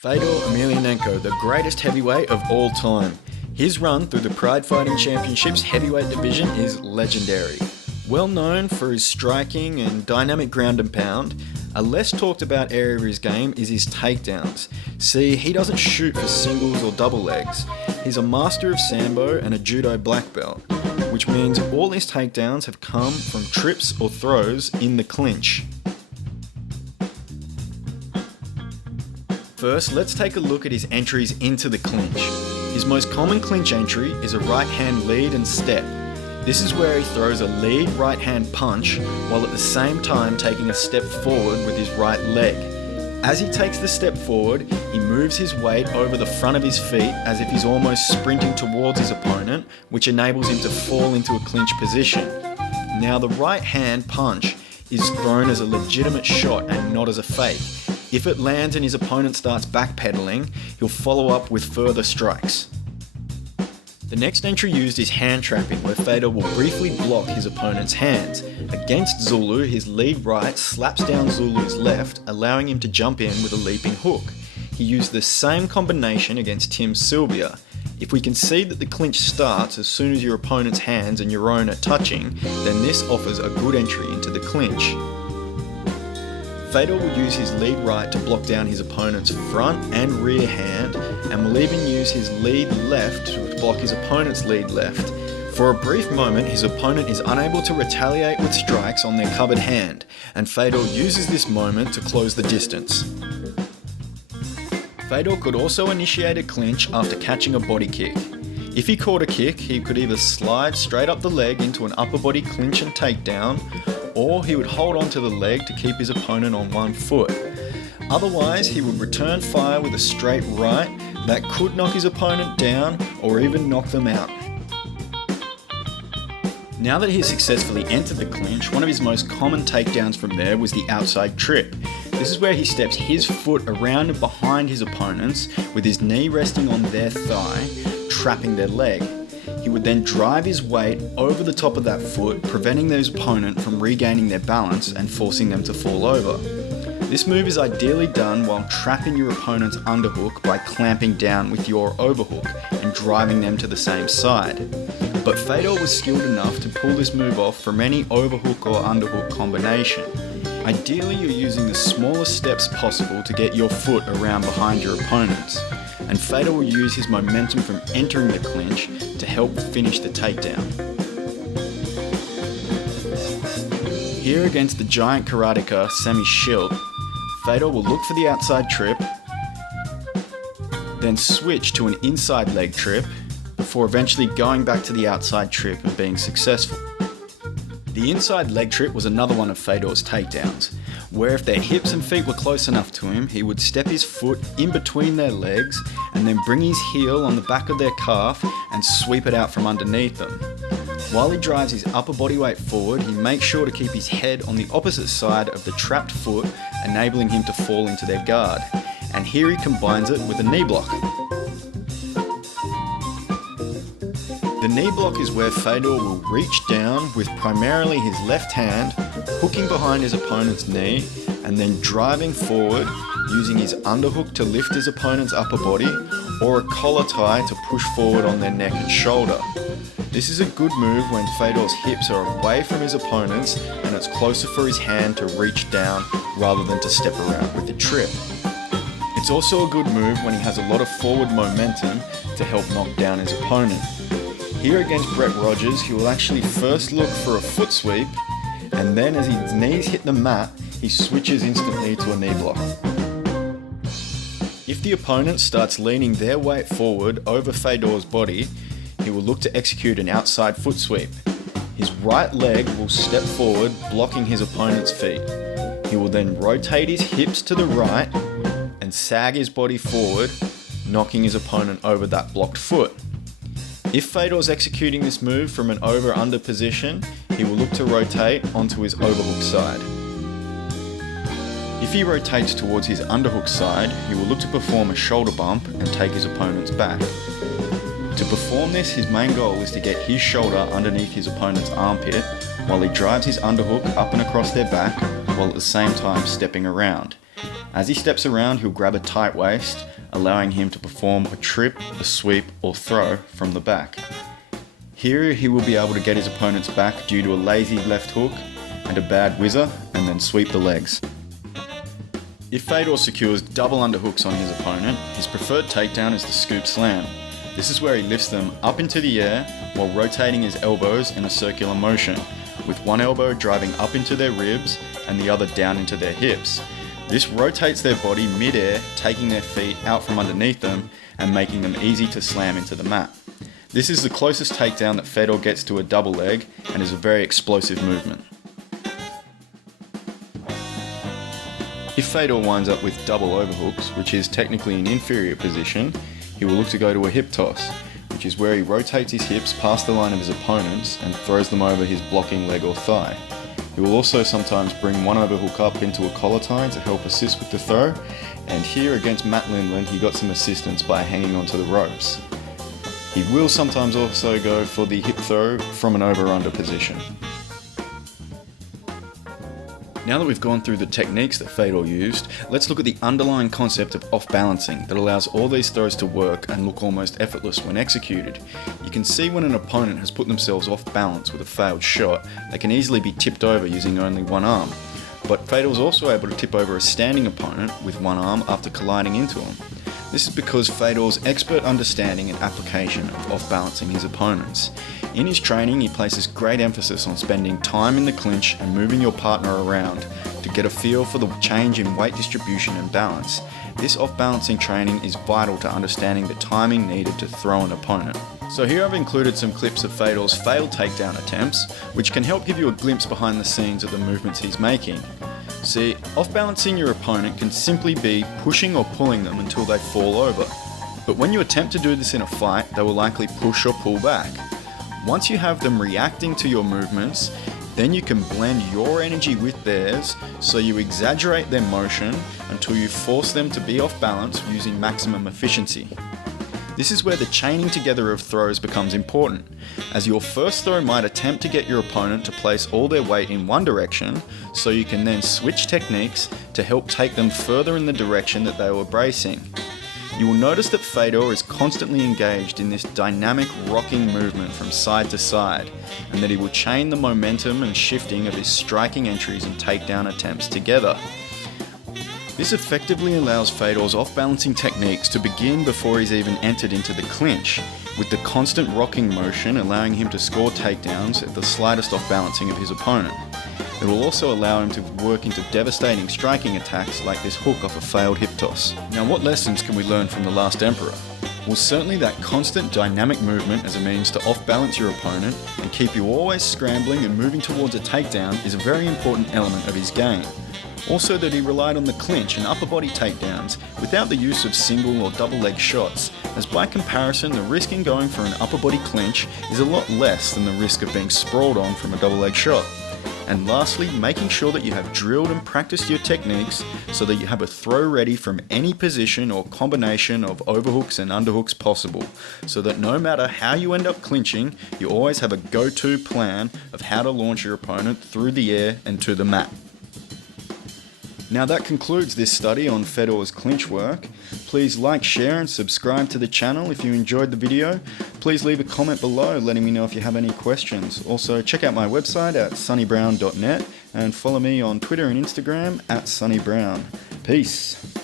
Fedor Emelianenko, the greatest heavyweight of all time. His run through the Pride Fighting Championships heavyweight division is legendary. Well known for his striking and dynamic ground and pound, a less talked about area of his game is his takedowns. See, he doesn't shoot for singles or double legs. He's a master of Sambo and a Judo black belt, which means all his takedowns have come from trips or throws in the clinch. First, let's take a look at his entries into the clinch. His most common clinch entry is a right hand lead and step. This is where he throws a lead right hand punch while at the same time taking a step forward with his right leg. As he takes the step forward, he moves his weight over the front of his feet as if he's almost sprinting towards his opponent, which enables him to fall into a clinch position. Now the right hand punch is thrown as a legitimate shot and not as a fake. If it lands and his opponent starts backpedaling, he'll follow up with further strikes. The next entry used is hand trapping, where Fedor will briefly block his opponent's hands. Against Zulu, his lead right slaps down Zulu's left, allowing him to jump in with a leaping hook. He used the same combination against Tim Sylvia. If we can see that the clinch starts as soon as your opponent's hands and your own are touching, then this offers a good entry into the clinch. Fedor will use his lead right to block down his opponent's front and rear hand, and will even use his lead left to block his opponent's lead left. For a brief moment, his opponent is unable to retaliate with strikes on their covered hand, and Fedor uses this moment to close the distance. Fedor could also initiate a clinch after catching a body kick. If he caught a kick, he could either slide straight up the leg into an upper body clinch and takedown, or he would hold onto the leg to keep his opponent on one foot. Otherwise, he would return fire with a straight right that could knock his opponent down or even knock them out. Now that he has successfully entered the clinch, one of his most common takedowns from there was the outside trip. This is where he steps his foot around and behind his opponents with his knee resting on their thigh, trapping their leg. He would then drive his weight over the top of that foot, preventing his opponent from regaining their balance and forcing them to fall over. This move is ideally done while trapping your opponent's underhook by clamping down with your overhook and driving them to the same side. But Fedor was skilled enough to pull this move off from any overhook or underhook combination. Ideally, you're using the smallest steps possible to get your foot around behind your opponents, and Fedor will use his momentum from entering the clinch to help finish the takedown. Here against the giant karateka Semi Schilt, Fedor will look for the outside trip, then switch to an inside leg trip, before eventually going back to the outside trip and being successful. The inside leg trip was another one of Fedor's takedowns, where if their hips and feet were close enough to him, he would step his foot in between their legs and then bring his heel on the back of their calf and sweep it out from underneath them. While he drives his upper body weight forward, he makes sure to keep his head on the opposite side of the trapped foot, enabling him to fall into their guard. And here he combines it with a knee block. The knee block is where Fedor will reach down with primarily his left hand, hooking behind his opponent's knee, and then driving forward, using his underhook to lift his opponent's upper body, or a collar tie to push forward on their neck and shoulder. This is a good move when Fedor's hips are away from his opponent's and it's closer for his hand to reach down rather than to step around with the trip. It's also a good move when he has a lot of forward momentum to help knock down his opponent. Here against Brett Rogers, he will actually first look for a foot sweep, and then as his knees hit the mat, he switches instantly to a knee block. If the opponent starts leaning their weight forward over Fedor's body, he will look to execute an outside foot sweep. His right leg will step forward, blocking his opponent's feet. He will then rotate his hips to the right and sag his body forward, knocking his opponent over that blocked foot. If Fedor's executing this move from an over-under position, he will look to rotate onto his overhook side. If he rotates towards his underhook side, he will look to perform a shoulder bump and take his opponent's back. To perform this, his main goal is to get his shoulder underneath his opponent's armpit while he drives his underhook up and across their back while at the same time stepping around. As he steps around, he'll grab a tight waist, allowing him to perform a trip, a sweep, or throw from the back. Here he will be able to get his opponent's back due to a lazy left hook and a bad whizzer, and then sweep the legs. If Fedor secures double underhooks on his opponent, his preferred takedown is the scoop slam. This is where he lifts them up into the air while rotating his elbows in a circular motion, with one elbow driving up into their ribs and the other down into their hips. This rotates their body mid-air, taking their feet out from underneath them and making them easy to slam into the mat. This is the closest takedown that Fedor gets to a double leg and is a very explosive movement. If Fedor winds up with double overhooks, which is technically an inferior position, he will look to go to a hip toss, which is where he rotates his hips past the line of his opponents and throws them over his blocking leg or thigh. He will also sometimes bring one overhook up into a collar tie to help assist with the throw, and here against Matt Lindland he got some assistance by hanging onto the ropes. He will sometimes also go for the hip throw from an over-under position. Now that we've gone through the techniques that Fedor used, let's look at the underlying concept of off-balancing that allows all these throws to work and look almost effortless when executed. You can see when an opponent has put themselves off balance with a failed shot, they can easily be tipped over using only one arm. But Fedor's also able to tip over a standing opponent with one arm after colliding into him. This is because Fedor's expert understanding and application of off-balancing his opponents. In his training, he places great emphasis on spending time in the clinch and moving your partner around to get a feel for the change in weight distribution and balance. This off-balancing training is vital to understanding the timing needed to throw an opponent. So here I've included some clips of Fedor's failed takedown attempts, which can help give you a glimpse behind the scenes of the movements he's making. See, off-balancing your opponent can simply be pushing or pulling them until they fall over. But when you attempt to do this in a fight, they will likely push or pull back. Once you have them reacting to your movements, then you can blend your energy with theirs, so you exaggerate their motion until you force them to be off balance using maximum efficiency. This is where the chaining together of throws becomes important, as your first throw might attempt to get your opponent to place all their weight in one direction, so you can then switch techniques to help take them further in the direction that they were bracing. You will notice that Fedor is constantly engaged in this dynamic rocking movement from side to side, and that he will chain the momentum and shifting of his striking entries and takedown attempts together. This effectively allows Fedor's off-balancing techniques to begin before he's even entered into the clinch, with the constant rocking motion allowing him to score takedowns at the slightest off-balancing of his opponent. It will also allow him to work into devastating striking attacks like this hook off a failed hip toss. Now, what lessons can we learn from The Last Emperor? Well, certainly that constant dynamic movement as a means to off-balance your opponent and keep you always scrambling and moving towards a takedown is a very important element of his game. Also that he relied on the clinch and upper body takedowns without the use of single or double leg shots, as by comparison the risk in going for an upper body clinch is a lot less than the risk of being sprawled on from a double leg shot. And lastly, making sure that you have drilled and practiced your techniques so that you have a throw ready from any position or combination of overhooks and underhooks possible, so that no matter how you end up clinching, you always have a go-to plan of how to launch your opponent through the air and to the mat. Now that concludes this study on Fedor's clinch work. Please like, share and subscribe to the channel if you enjoyed the video. Please leave a comment below letting me know if you have any questions. Also check out my website at sonnybrown.net and follow me on Twitter and Instagram at sonnybrown. Peace.